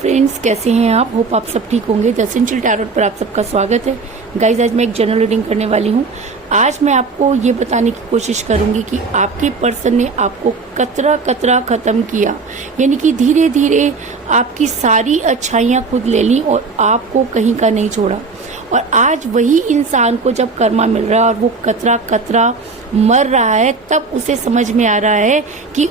Friends, कैसे हैं आप? होप आप सब ठीक होंगे। द एसेंशियल टैरोट पर आप सबका स्वागत है। गाइज, आज मैं एक जनरल रीडिंग करने वाली हूँ। आज मैं आपको ये बताने की कोशिश करूंगी कि आपके पर्सन ने आपको कतरा कतरा खत्म किया, यानी कि धीरे धीरे आपकी सारी अच्छाइयाँ खुद ले ली और आपको कहीं का नहीं छोड़ा। और आज वही इंसान को जब कर्मा मिल रहा है और वो कतरा कतरा मर रहा है, तब उसे समझ में आ रहा है कि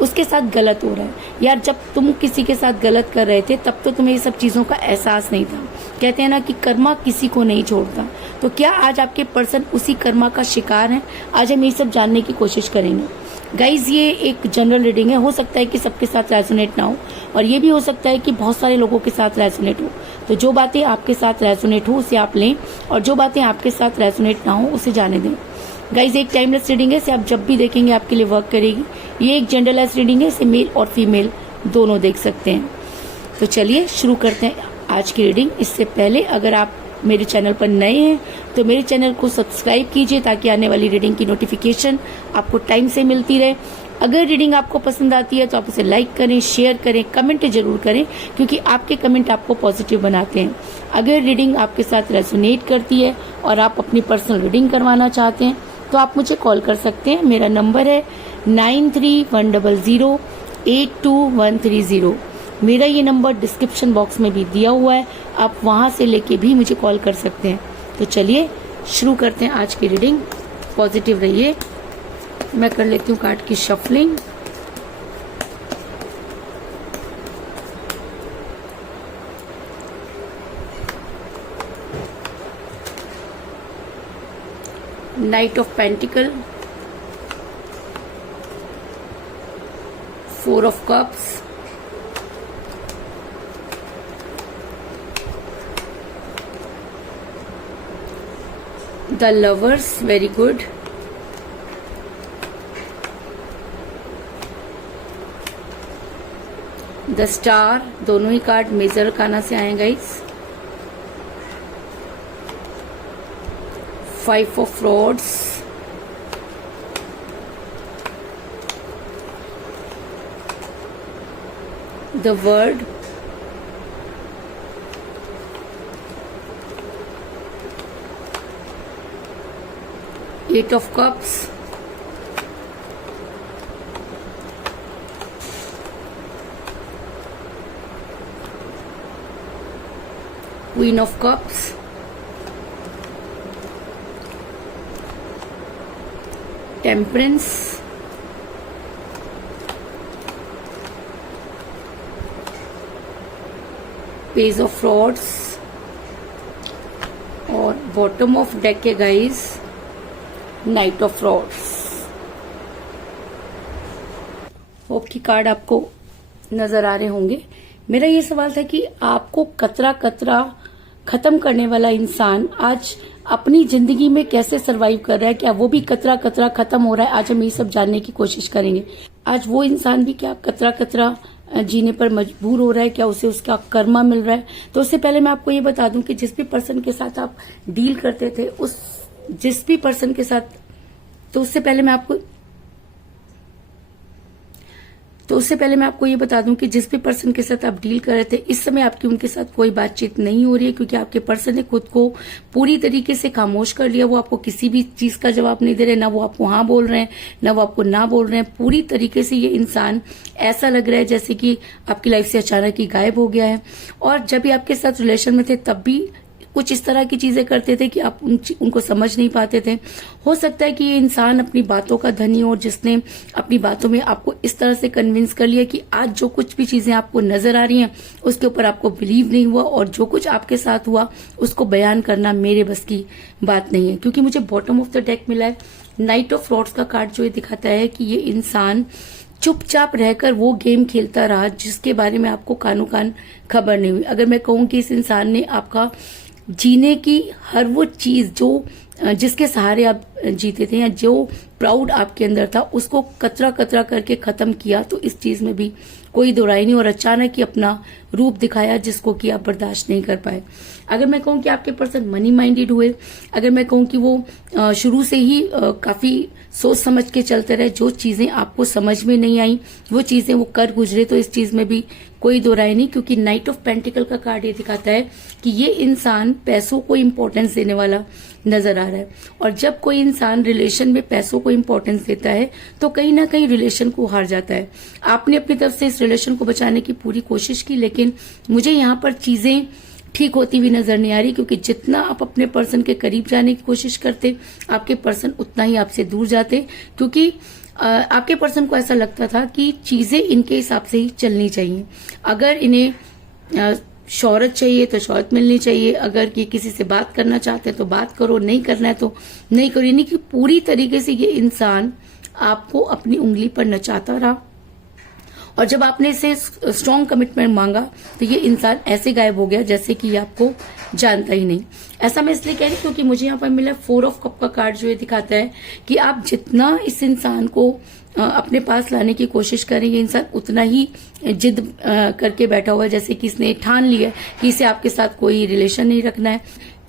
उसके साथ गलत हो रहा है। यार, जब तुम किसी के साथ गलत कर रहे थे तब तो तुम्हें ये सब चीजों का एहसास नहीं था। कहते हैं ना कि कर्मा किसी को नहीं छोड़ता। तो क्या आज आपके पर्सन उसी कर्मा का शिकार है? आज हम ये सब जानने की कोशिश करेंगे। गाइज, ये एक जनरल रीडिंग है। हो सकता है कि सबके साथ रेजोनेट ना हो, और ये भी हो सकता है कि बहुत सारे लोगों के साथ रेजोनेट हो। तो जो बातें आपके साथ रेजोनेट हो उसे आप लें, और जो बातें आपके साथ रेजोनेट ना हो उसे जाने दें। गाइज, एक टाइमलेस रीडिंग है, इसे आप जब भी देखेंगे आपके लिए वर्क करेगी। ये एक जनरलाइज रीडिंग है, इसे मेल और फीमेल दोनों देख सकते हैं। तो चलिए शुरू करते हैं आज की रीडिंग। इससे पहले अगर आप मेरे चैनल पर नए हैं तो मेरे चैनल को सब्सक्राइब कीजिए, ताकि आने वाली रीडिंग की नोटिफिकेशन आपको टाइम से मिलती रहे। अगर रीडिंग आपको पसंद आती है तो आप उसे लाइक करें, शेयर करें, कमेंट जरूर करें, क्योंकि आपके कमेंट आपको पॉजिटिव बनाते हैं। अगर रीडिंग आपके साथ रेजोनेट करती है और आप अपनी पर्सनल रीडिंग करवाना चाहते हैं तो आप मुझे कॉल कर सकते हैं। मेरा नंबर है 9310082130। मेरा ये नंबर डिस्क्रिप्शन बॉक्स में भी दिया हुआ है, आप वहां से लेके भी मुझे कॉल कर सकते हैं। तो चलिए शुरू करते हैं आज की रीडिंग। पॉजिटिव रहिए। मैं कर लेती हूँ कार्ड की shuffling. Night of pentacle, 4 of cups, the lovers, very good, the star, दोनों ही कार्ड मेजर अरकाना से आए guys. 5 of rods, the word, Eight of Cups, Queen of Cups, Temperance, Page of Swords, और bottom of deck है guys, night of rods. Hope की card आपको नजर आ रहे होंगे। मेरा ये सवाल था कि आपको कतरा कतरा खत्म करने वाला इंसान आज अपनी जिंदगी में कैसे सरवाइव कर रहा है। क्या वो भी कतरा कतरा खत्म हो रहा है? आज हम ये सब जानने की कोशिश करेंगे। आज वो इंसान भी क्या कतरा कतरा जीने पर मजबूर हो रहा है? क्या उसे उसका कर्मा मिल रहा है? तो उससे पहले मैं आपको ये बता दूं कि जिस भी पर्सन के साथ आप डील करते थे, जिस भी पर्सन के साथ, तो उससे पहले मैं आपको ये बता दूं कि जिस भी पर्सन के साथ आप डील कर रहे थे, इस समय आपकी उनके साथ कोई बातचीत नहीं हो रही है, क्योंकि आपके पर्सन ने खुद को पूरी तरीके से खामोश कर लिया। वो आपको किसी भी चीज का जवाब नहीं दे रहे, ना वो आपको हाँ बोल रहे हैं, ना वो आपको ना बोल रहे हैं। पूरी तरीके से ये इंसान ऐसा लग रहा है जैसे कि आपकी लाइफ से अचानक ही गायब हो गया है। और जब भी आपके साथ रिलेशन में थे तब भी कुछ इस तरह की चीजें करते थे कि आप उनको समझ नहीं पाते थे। हो सकता है कि ये इंसान अपनी बातों का धनी हो, जिसने अपनी बातों में आपको इस तरह से कन्विंस कर लिया कि आज जो कुछ भी चीजें आपको नजर आ रही हैं उसके ऊपर आपको बिलीव नहीं हुआ, और जो कुछ आपके साथ हुआ उसको बयान करना मेरे बस की बात नहीं है। क्योंकि मुझे बॉटम ऑफ द डेक मिला है, नाइट ऑफ रॉड्स का कार्ड, जो ये दिखाता है कि ये इंसान चुपचाप रहकर वो गेम खेलता रहा जिसके बारे में आपको कानो कान खबर नहीं हुई। अगर मैं कहूं कि इस इंसान ने आपका जीने की हर वो चीज जो जिसके सहारे आप जीते थे, या जो प्राउड आपके अंदर था, उसको कतरा कतरा करके खत्म किया, तो इस चीज में भी कोई दो राय नहीं, और अचानक ही अपना रूप दिखाया जिसको कि आप बर्दाश्त नहीं कर पाए। अगर मैं कहूं कि आपके पर्सन मनी माइंडेड हुए, अगर मैं कहूं कि वो शुरू से ही काफी सोच समझ के चलते रहे, जो चीजें आपको समझ में नहीं आई वो चीजें वो कर गुजरे, तो इस चीज में भी कोई दो राय नहीं, क्योंकि नाइट ऑफ पेंटिकल का कार्ड ये दिखाता है कि ये इंसान पैसों को इंपॉर्टेंस देने वाला नजर आ रहा है। और जब कोई इंसान रिलेशन में पैसों को इंपॉर्टेंस देता है तो कहीं ना कहीं रिलेशन को हार जाता है। आपने अपनी तरफ से इस रिलेशन को बचाने की पूरी कोशिश की, लेकिन मुझे यहाँ पर चीजें ठीक होती हुई नजर नहीं आ रही, क्योंकि जितना आप अपने पर्सन के करीब जाने की कोशिश करते, आपके पर्सन उतना ही आपसे दूर जाते, क्योंकि आपके पर्सन को ऐसा लगता था कि चीजें इनके हिसाब से ही चलनी चाहिए। अगर इन्हें शोहरत चाहिए तो शोहरत मिलनी चाहिए, अगर ये किसी से बात करना चाहते हैं तो बात करो, नहीं करना है तो नहीं करो, यानी कि पूरी तरीके से ये इंसान आपको अपनी उंगली पर नचाता रहा। और जब आपने इसे स्ट्रॉन्ग कमिटमेंट मांगा तो ये इंसान ऐसे गायब हो गया जैसे कि ये आपको जानता ही नहीं। ऐसा मैं इसलिए कह रही हूँ क्योंकि मुझे यहाँ पर मिला 4 ऑफ कप का कार्ड, जो ये दिखाता है कि आप जितना इस इंसान को अपने पास लाने की कोशिश करें, ये इंसान उतना ही जिद करके बैठा हुआ है, जैसे कि इसने ठान लिया कि इसे आपके साथ कोई रिलेशन नहीं रखना है।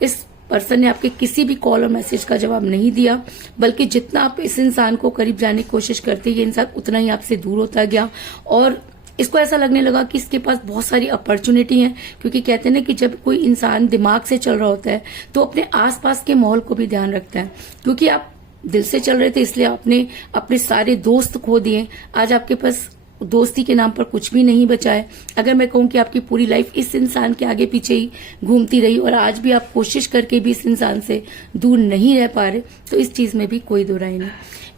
इस पर्सन ने आपके किसी भी कॉल और मैसेज का जवाब नहीं दिया, बल्कि जितना आप इस इंसान को करीब जाने की कोशिश करते, ये इंसान उतना ही आपसे दूर होता गया। और इसको ऐसा लगने लगा कि इसके पास बहुत सारी अपॉर्चुनिटी है, क्योंकि कहते हैं ना कि जब कोई इंसान दिमाग से चल रहा होता है तो अपने आसपास के माहौल को भी ध्यान रखता है। क्योंकि आप दिल से चल रहे थे इसलिए आपने अपने सारे दोस्त खो दिए, आज आपके पास दोस्ती के नाम पर कुछ भी नहीं बचा है। अगर मैं कहूं कि आपकी पूरी लाइफ इस इंसान के आगे पीछे ही घूमती रही और आज भी आप कोशिश करके भी इस इंसान से दूर नहीं रह पा रहे, तो इस चीज में भी कोई दो राय नहीं।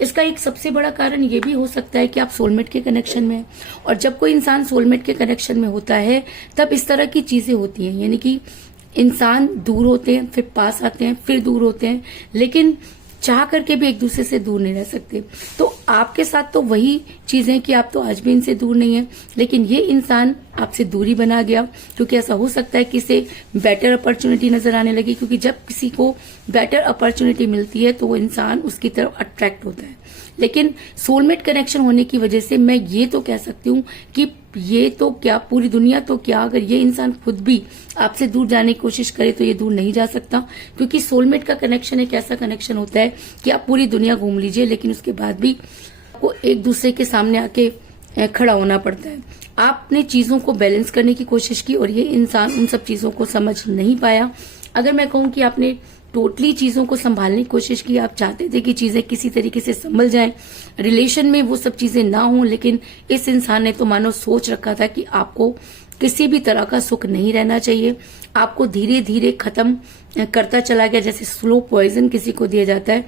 इसका एक सबसे बड़ा कारण ये भी हो सकता है कि आप सोलमेट के कनेक्शन में हैं, और जब कोई इंसान सोलमेट के कनेक्शन में होता है तब इस तरह की चीजें होती हैं, यानी कि इंसान दूर होते हैं, फिर पास आते हैं, फिर दूर होते हैं, लेकिन चाह करके भी एक दूसरे से दूर नहीं रह सकते। तो आपके साथ तो वही चीजें कि आप तो आज भी इनसे दूर नहीं है, लेकिन ये इंसान आपसे दूरी बना गया, क्योंकि ऐसा हो सकता है कि इसे बेटर अपॉर्चुनिटी नजर आने लगी, क्योंकि जब किसी को बेटर अपॉर्चुनिटी मिलती है तो वो इंसान उसकी तरफ अट्रैक्ट होता है। लेकिन सोलमेट कनेक्शन होने की वजह से मैं ये तो कह सकती हूँ कि ये तो क्या, पूरी दुनिया तो क्या, अगर ये इंसान खुद भी आपसे दूर जाने की कोशिश करे तो ये दूर नहीं जा सकता, क्योंकि सोलमेट का कनेक्शन एक ऐसा कनेक्शन होता है कि आप पूरी दुनिया घूम लीजिए, लेकिन उसके बाद भी आपको एक दूसरे के सामने आके खड़ा होना पड़ता है। आपने चीजों को बैलेंस करने की कोशिश की और ये इंसान उन सब चीजों को समझ नहीं पाया। अगर मैं कहूँ कि आपने टोटली चीजों को संभालने की कोशिश की, आप चाहते थे कि चीजें किसी तरीके से संभल जाएं, रिलेशन में वो सब चीजें ना हों, लेकिन इस इंसान ने तो मानो सोच रखा था कि आपको किसी भी तरह का सुख नहीं रहना चाहिए, आपको धीरे धीरे खत्म करता चला गया, जैसे स्लो पॉइजन किसी को दिया जाता है।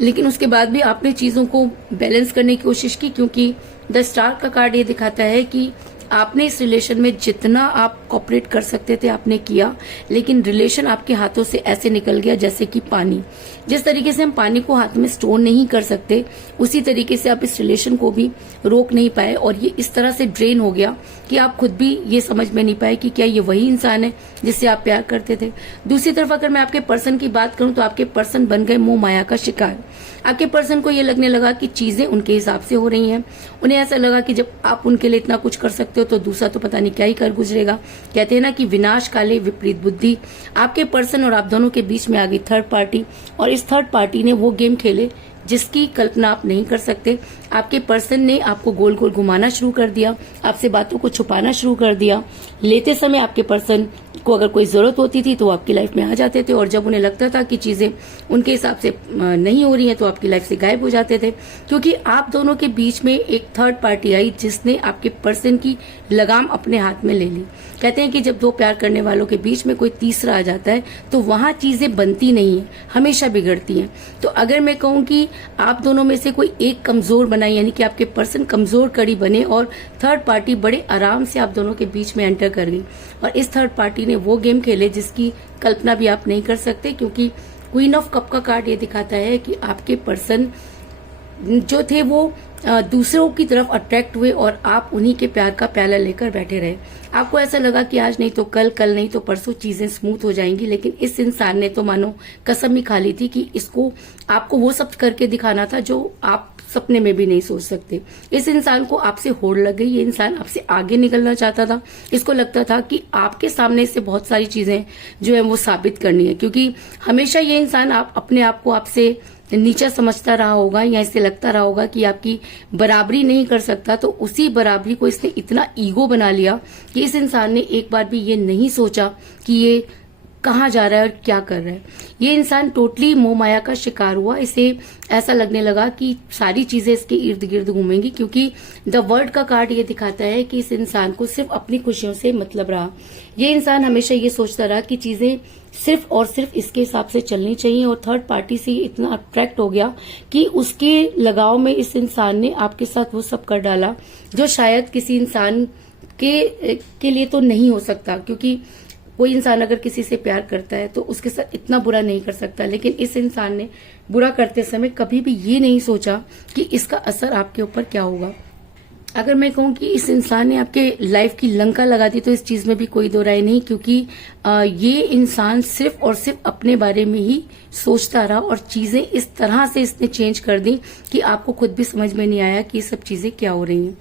लेकिन उसके बाद भी आपने चीजों को बैलेंस करने की कोशिश की, क्योंकि द स्टार का कार्ड ये दिखाता है कि आपने इस रिलेशन में जितना आप कोऑपरेट कर सकते थे आपने किया, लेकिन रिलेशन आपके हाथों से ऐसे निकल गया जैसे कि पानी। जिस तरीके से हम पानी को हाथ में स्टोर नहीं कर सकते, उसी तरीके से आप इस रिलेशन को भी रोक नहीं पाए, और ये इस तरह से ड्रेन हो गया कि आप खुद भी ये समझ में नहीं पाए कि क्या ये वही इंसान है जिससे आप प्यार करते थे। दूसरी तरफ अगर मैं आपके पर्सन की बात करूं तो आपके पर्सन बन गए मोह माया का शिकार। आपके पर्सन को ये लगने लगा कि चीजें उनके हिसाब से हो रही हैं। उन्हें ऐसा लगा कि जब आप उनके लिए इतना कुछ कर सकते हो तो दूसरा तो पता नहीं क्या ही कर गुजरेगा। कहते हैं ना कि विनाश काले विपरीत बुद्धि। आपके पर्सन और आप दोनों के बीच में आ गई थर्ड पार्टी, और इस थर्ड पार्टी ने वो गेम खेले जिसकी कल्पना आप नहीं कर सकते। आपके पर्सन ने आपको गोल गोल घुमाना शुरू कर दिया, आपसे बातों को छुपाना शुरू कर दिया। लेते समय आपके पर्सन को अगर कोई जरूरत होती थी तो आपकी लाइफ में आ जाते थे, और जब उन्हें लगता था कि चीजें उनके हिसाब से नहीं हो रही हैं तो आपकी लाइफ से गायब हो जाते थे, क्योंकि आप दोनों के बीच में एक थर्ड पार्टी आई जिसने आपके पर्सन की लगाम अपने हाथ में ले ली। कहते हैं कि जब दो प्यार करने वालों के बीच में कोई तीसरा आ जाता है तो वहां चीजें बनती नहीं है, हमेशा बिगड़ती हैं। तो अगर मैं कहूँ कि आप दोनों में से कोई एक कमजोर बनाई, यानी कि आपके पर्सन कमजोर कड़ी बने और थर्ड पार्टी बड़े आराम से आप दोनों के बीच में एंटर कर गई, और इस थर्ड पार्टी ने वो गेम खेले जिसकी कल्पना भी आप नहीं कर सकते। क्योंकि क्वीन ऑफ कप का कार्ड ये दिखाता है कि आपके पर्सन जो थे वो दूसरों की तरफ अट्रैक्ट हुए और आप उन्हीं के प्यार का प्याला लेकर बैठे रहे। आपको ऐसा लगा कि आज नहीं तो कल, कल नहीं तो परसों चीजें स्मूथ हो जाएंगी, लेकिन इस इंसान ने तो मानो कसम ही खा ली थी कि इसको आपको वो सब करके दिखाना था जो आप सपने में भी नहीं सोच सकते। इस इंसान को आपसे होड़ लग गई, ये इंसान आपसे आगे निकलना चाहता था। इसको लगता था कि आपके सामने से बहुत सारी चीजें जो है वो साबित करनी है, क्योंकि हमेशा ये इंसान अपने आप को आपसे नीचा समझता रहा होगा या इसे लगता रहा होगा कि आपकी बराबरी नहीं कर सकता। तो उसी बराबरी को इसने इतना ईगो बना लिया कि इस इंसान ने एक बार भी ये नहीं सोचा कि ये कहाँ जा रहा है और क्या कर रहा है। ये इंसान टोटली मोह माया का शिकार हुआ। इसे ऐसा लगने लगा कि सारी चीजें इसके इर्द गिर्द घूमेंगी, क्योंकि द वर्ल्ड का कार्ड ये दिखाता है कि इस इंसान को सिर्फ अपनी खुशियों से मतलब रहा। ये इंसान हमेशा ये सोचता रहा कि चीजें सिर्फ और सिर्फ इसके हिसाब से चलनी चाहिए, और थर्ड पार्टी से इतना अट्रैक्ट हो गया कि उसके लगाव में इस इंसान ने आपके साथ वो सब कर डाला जो शायद किसी इंसान के लिए तो नहीं हो सकता, क्योंकि कोई इंसान अगर किसी से प्यार करता है तो उसके साथ इतना बुरा नहीं कर सकता। लेकिन इस इंसान ने बुरा करते समय कभी भी ये नहीं सोचा कि इसका असर आपके ऊपर क्या होगा। अगर मैं कहूँ कि इस इंसान ने आपके लाइफ की लंका लगा दी तो इस चीज में भी कोई दो राय नहीं, क्योंकि ये इंसान सिर्फ और सिर्फ अपने बारे में ही सोचता रहा और चीजें इस तरह से इसने चेंज कर दी कि आपको खुद भी समझ में नहीं आया कि ये सब चीजें क्या हो रही हैं।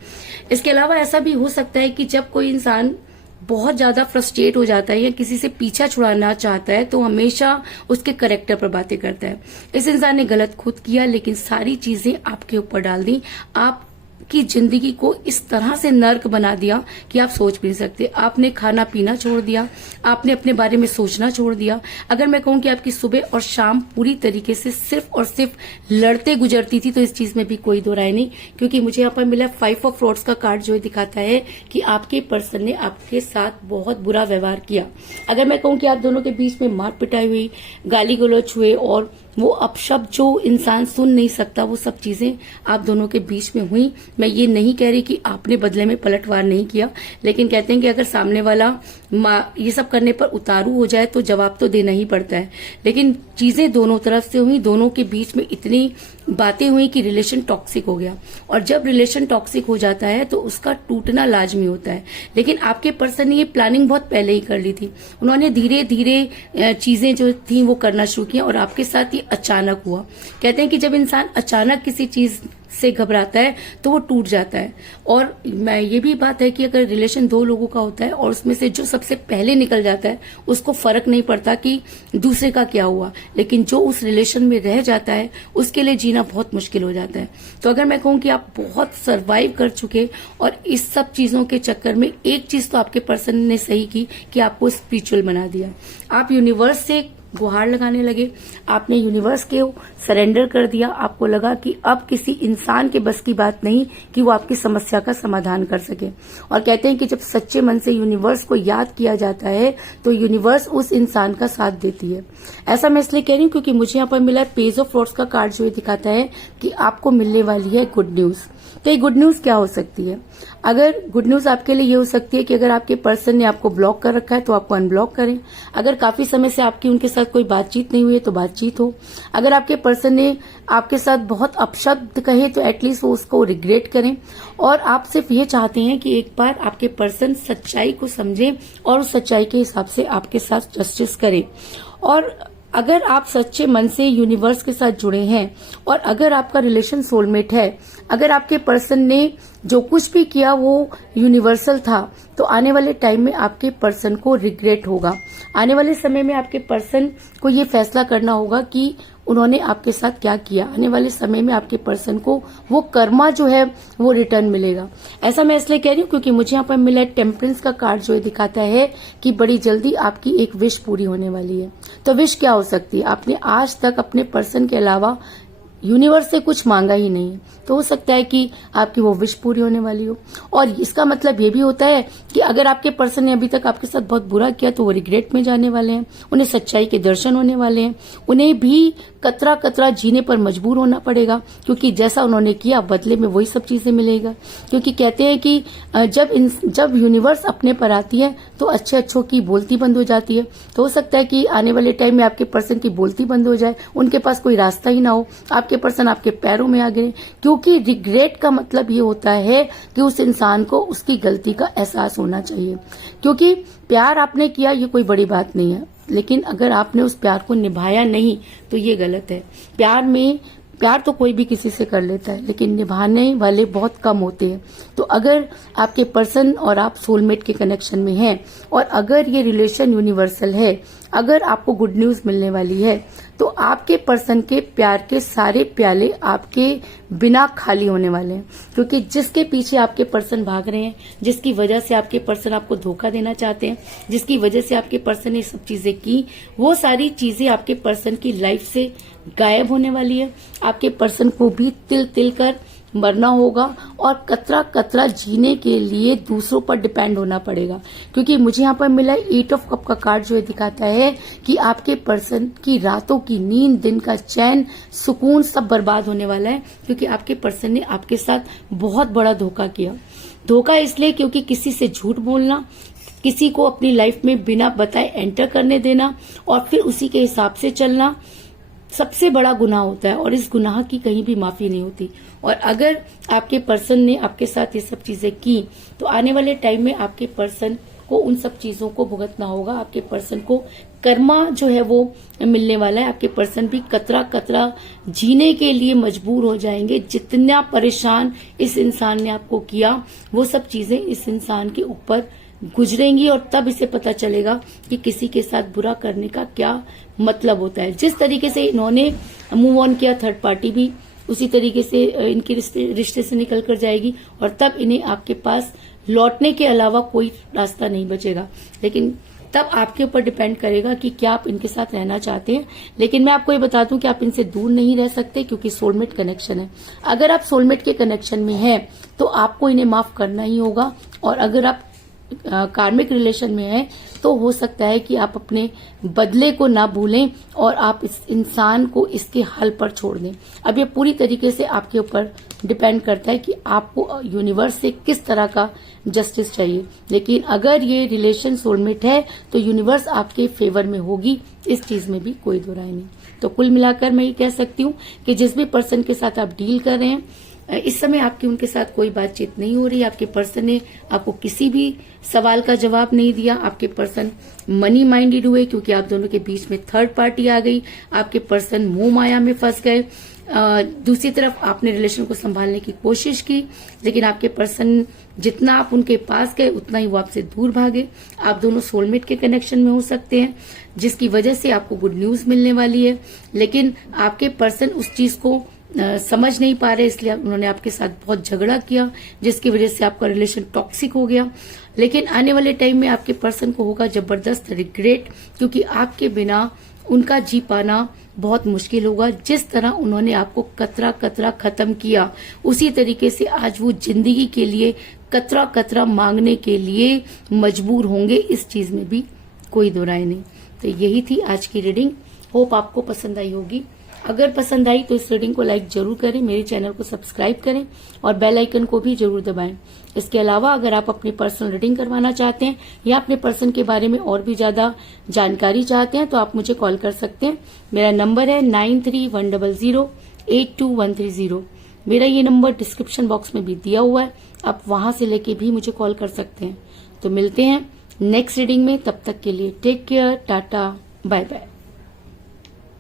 इसके अलावा ऐसा भी हो सकता है कि जब कोई इंसान बहुत ज्यादा फ्रस्ट्रेट हो जाता है या किसी से पीछा छुड़ाना चाहता है तो हमेशा उसके करेक्टर पर बातें करता है। इस इंसान ने गलत खुद किया, लेकिन सारी चीजें आपके ऊपर डाल दी। आपकी जिंदगी को इस तरह से नर्क बना दिया कि आप सोच भी नहीं सकते। आपने खाना पीना छोड़ दिया, आपने अपने बारे में सोचना छोड़ दिया। अगर मैं कहूँ कि आपकी सुबह और शाम पूरी तरीके से सिर्फ और सिर्फ लड़ते गुजरती थी तो इस चीज में भी कोई दो राय नहीं, क्योंकि मुझे यहाँ पर मिला 5 ऑफ रोड्स का कार्ड जो दिखाता है कि आपके पर्सन ने आपके साथ बहुत बुरा व्यवहार किया। अगर मैं कहूँ कि आप दोनों के बीच में मार पिटाई हुई, गाली गलौज हुए और वो अपशब्द जो इंसान सुन नहीं सकता, वो सब चीजें आप दोनों के बीच में हुई। मैं ये नहीं कह रही कि आपने बदले में पलटवार नहीं किया, लेकिन कहते हैं कि अगर सामने वाला ये सब करने पर उतारू हो जाए तो जवाब तो देना ही पड़ता है। लेकिन चीजें दोनों तरफ से हुई, दोनों के बीच में इतनी बातें हुई कि रिलेशन टॉक्सिक हो गया। और जब रिलेशन टॉक्सिक हो जाता है तो उसका टूटना लाजमी होता है। लेकिन आपके पर्सन ने ये प्लानिंग बहुत पहले ही कर ली थी। उन्होंने धीरे धीरे चीजें जो थी वो करना शुरू किया और आपके साथ ये अचानक हुआ। कहते हैं कि जब इंसान अचानक किसी चीज से घबराता है तो वो टूट जाता है। और मैं ये भी बात है कि अगर रिलेशन 2 लोगों का होता है और उसमें से जो सबसे पहले निकल जाता है उसको फर्क नहीं पड़ता कि दूसरे का क्या हुआ, लेकिन जो उस रिलेशन में रह जाता है उसके लिए जीना बहुत मुश्किल हो जाता है। तो अगर मैं कहूँ कि आप बहुत सरवाइव कर चुके और इस सब चीजों के चक्कर में एक चीज तो आपके पर्सन ने सही की कि आपको स्पिरिचुअल बना दिया। आप यूनिवर्स से गुहार लगाने लगे, आपने यूनिवर्स के सरेंडर कर दिया। आपको लगा कि अब किसी इंसान के बस की बात नहीं कि वो आपकी समस्या का समाधान कर सके। और कहते हैं कि जब सच्चे मन से यूनिवर्स को याद किया जाता है तो यूनिवर्स उस इंसान का साथ देती है। ऐसा मैं इसलिए कह रही हूँ क्योंकि मुझे यहाँ पर मिला पेज ऑफ रोड्स का कार्ड जो दिखाता है कि आपको मिलने वाली है गुड न्यूज। तो ये गुड न्यूज क्या हो सकती है? अगर गुड न्यूज आपके लिए ये हो सकती है कि अगर आपके पर्सन ने आपको ब्लॉक कर रखा है तो आपको अनब्लॉक करें। अगर काफी समय से आपकी उनके साथ कोई बातचीत नहीं हुई है तो बातचीत हो। अगर आपके पर्सन ने आपके साथ बहुत अपशब्द कहे तो एटलीस्ट वो उसको रिग्रेट करें। और आप सिर्फ ये चाहते हैं कि एक बार आपके पर्सन सच्चाई को समझें और उस सच्चाई के हिसाब से आपके साथ जस्टिस करें। और अगर आप सच्चे मन से यूनिवर्स के साथ जुड़े हैं और अगर आपका रिलेशन सोलमेट है, अगर आपके पर्सन ने जो कुछ भी किया वो यूनिवर्सल था, तो आने वाले टाइम में आपके पर्सन को रिग्रेट होगा। आने वाले समय में आपके पर्सन को ये फैसला करना होगा कि उन्होंने आपके साथ क्या किया। आने वाले समय में आपके पर्सन को वो कर्मा जो है वो रिटर्न मिलेगा। ऐसा मैं इसलिए कह रही हूँ क्योंकि मुझे यहाँ पर मिला टेम्परेंस का कार्ड जो दिखाता है कि बड़ी जल्दी आपकी एक विश पूरी होने वाली है। तो विश क्या हो सकती है? आपने आज तक अपने पर्सन के अलावा यूनिवर्स से कुछ मांगा ही नहीं, तो हो सकता है कि आपकी वो विश पूरी होने वाली हो। और इसका मतलब ये भी होता है कि अगर आपके पर्सन ने अभी तक आपके साथ बहुत बुरा किया तो वो रिग्रेट में जाने वाले हैं, उन्हें सच्चाई के दर्शन होने वाले हैं, उन्हें भी कतरा कतरा जीने पर मजबूर होना पड़ेगा, क्योंकि जैसा उन्होंने किया बदले में वही सब चीजें मिलेगा। क्योंकि कहते हैं कि जब यूनिवर्स अपने पर आती है तो अच्छे अच्छों की बोलती बंद हो जाती है। तो हो सकता है कि आने वाले टाइम में आपके पर्सन की बोलती बंद हो जाए, उनके पास कोई रास्ता ही ना हो, आपके आपके पर्सन आपके पैरों में आ गिरे, क्योंकि रिग्रेट का मतलब ये होता है कि उस इंसान को उसकी गलती का एहसास होना चाहिए। क्योंकि प्यार आपने किया ये कोई बड़ी बात नहीं है, लेकिन अगर आपने उस प्यार को निभाया नहीं तो ये गलत है। प्यार तो कोई भी किसी से कर लेता है, लेकिन निभाने वाले बहुत कम होते हैं। तो अगर आपके पर्सन और आप सोलमेट के कनेक्शन में हैं और अगर ये रिलेशन यूनिवर्सल है, अगर आपको गुड न्यूज मिलने वाली है, तो आपके पर्सन के प्यार के सारे प्याले आपके बिना खाली होने वाले हैं। क्योंकि जिसके पीछे आपके पर्सन भाग रहे हैं, जिसकी वजह से आपके पर्सन आपको धोखा देना चाहते हैं, जिसकी वजह से आपके पर्सन ने सब चीजें की, वो सारी चीजें आपके पर्सन की लाइफ से गायब होने वाली है। आपके पर्सन को भी तिल तिल कर मरना होगा और कतरा कतरा जीने के लिए दूसरों पर डिपेंड होना पड़ेगा। क्योंकि मुझे यहाँ पर मिला 8 ऑफ कप का कार्ड जो है दिखाता है कि आपके पर्सन की रातों की नींद, दिन का चैन, सुकून सब बर्बाद होने वाला है। क्योंकि आपके पर्सन ने आपके साथ बहुत बड़ा धोखा किया। धोखा इसलिए क्योंकि किसी से झूठ बोलना, किसी को अपनी लाइफ में बिना बताए एंटर करने देना और फिर उसी के हिसाब से चलना सबसे बड़ा गुनाह होता है और इस गुनाह की कहीं भी माफी नहीं होती। और अगर आपके पर्सन ने आपके साथ ये सब चीजें की तो आने वाले टाइम में आपके पर्सन को उन सब चीजों को भुगतना होगा। आपके पर्सन को कर्मा जो है वो मिलने वाला है। आपके पर्सन भी कतरा कतरा जीने के लिए मजबूर हो जाएंगे। जितना परेशान इस इंसान ने आपको किया वो सब चीजें इस इंसान के ऊपर गुजरेंगी और तब इसे पता चलेगा कि किसी के साथ बुरा करने का क्या मतलब होता है। जिस तरीके से इन्होंने मूव ऑन किया, थर्ड पार्टी भी उसी तरीके से इनके रिश्ते से निकल कर जाएगी और तब इन्हें आपके पास लौटने के अलावा कोई रास्ता नहीं बचेगा। लेकिन तब आपके ऊपर डिपेंड करेगा कि क्या आप इनके साथ रहना चाहते हैं। लेकिन मैं आपको ये बता दूं कि आप इनसे दूर नहीं रह सकते क्योंकि सोलमेट कनेक्शन है। अगर आप सोलमेट के कनेक्शन में हैं तो आपको इन्हें माफ करना ही होगा। और अगर आप कार्मिक रिलेशन में है तो हो सकता है कि आप अपने बदले को ना भूलें और आप इस इंसान को इसके हल पर छोड़ दें। अब ये पूरी तरीके से आपके ऊपर डिपेंड करता है कि आपको यूनिवर्स से किस तरह का जस्टिस चाहिए। लेकिन अगर ये रिलेशन सोलमेट है तो यूनिवर्स आपके फेवर में होगी, इस चीज में भी कोई दो राय नहीं। तो कुल मिलाकर मैं ये कह सकती हूँ कि जिस भी पर्सन के साथ आप डील कर रहे हैं इस समय आपकी उनके साथ कोई बातचीत नहीं हो रही। आपके पर्सन ने आपको किसी भी सवाल का जवाब नहीं दिया। आपके पर्सन मनी माइंडेड हुए क्योंकि आप दोनों के बीच में थर्ड पार्टी आ गई। आपके पर्सन मोह माया में फंस गए। दूसरी तरफ आपने रिलेशन को संभालने की कोशिश की, लेकिन आपके पर्सन जितना आप उनके पास गए उतना ही वो आपसे दूर भागे। आप दोनों सोलमेट के कनेक्शन में हो सकते हैं जिसकी वजह से आपको गुड न्यूज मिलने वाली है। लेकिन आपके पर्सन उस चीज को समझ नहीं पा रहे, इसलिए उन्होंने आपके साथ बहुत झगड़ा किया जिसकी वजह से आपका रिलेशन टॉक्सिक हो गया। लेकिन आने वाले टाइम में आपके पर्सन को होगा जबरदस्त रिग्रेट, क्योंकि आपके बिना उनका जी पाना बहुत मुश्किल होगा। जिस तरह उन्होंने आपको कतरा कतरा खत्म किया उसी तरीके से आज वो जिंदगी के लिए कतरा कतरा मांगने के लिए मजबूर होंगे। इस चीज में भी कोई दो राय नहीं। तो यही थी आज की रीडिंग। होप आपको पसंद आई होगी। अगर पसंद आई तो इस रीडिंग को लाइक जरूर करें, मेरे चैनल को सब्सक्राइब करें और बेल आइकन को भी जरूर दबाएं। इसके अलावा अगर आप अपनी पर्सनल रीडिंग करवाना चाहते हैं या अपने पर्सन के बारे में और भी ज्यादा जानकारी चाहते हैं तो आप मुझे कॉल कर सकते हैं। मेरा नंबर है 9310082130। मेरा ये नंबर डिस्क्रिप्शन बॉक्स में भी दिया हुआ है, आप वहां से लेके भी मुझे कॉल कर सकते हैं। तो मिलते हैं नेक्स्ट रीडिंग में, तब तक के लिए take care, tata, bye bye.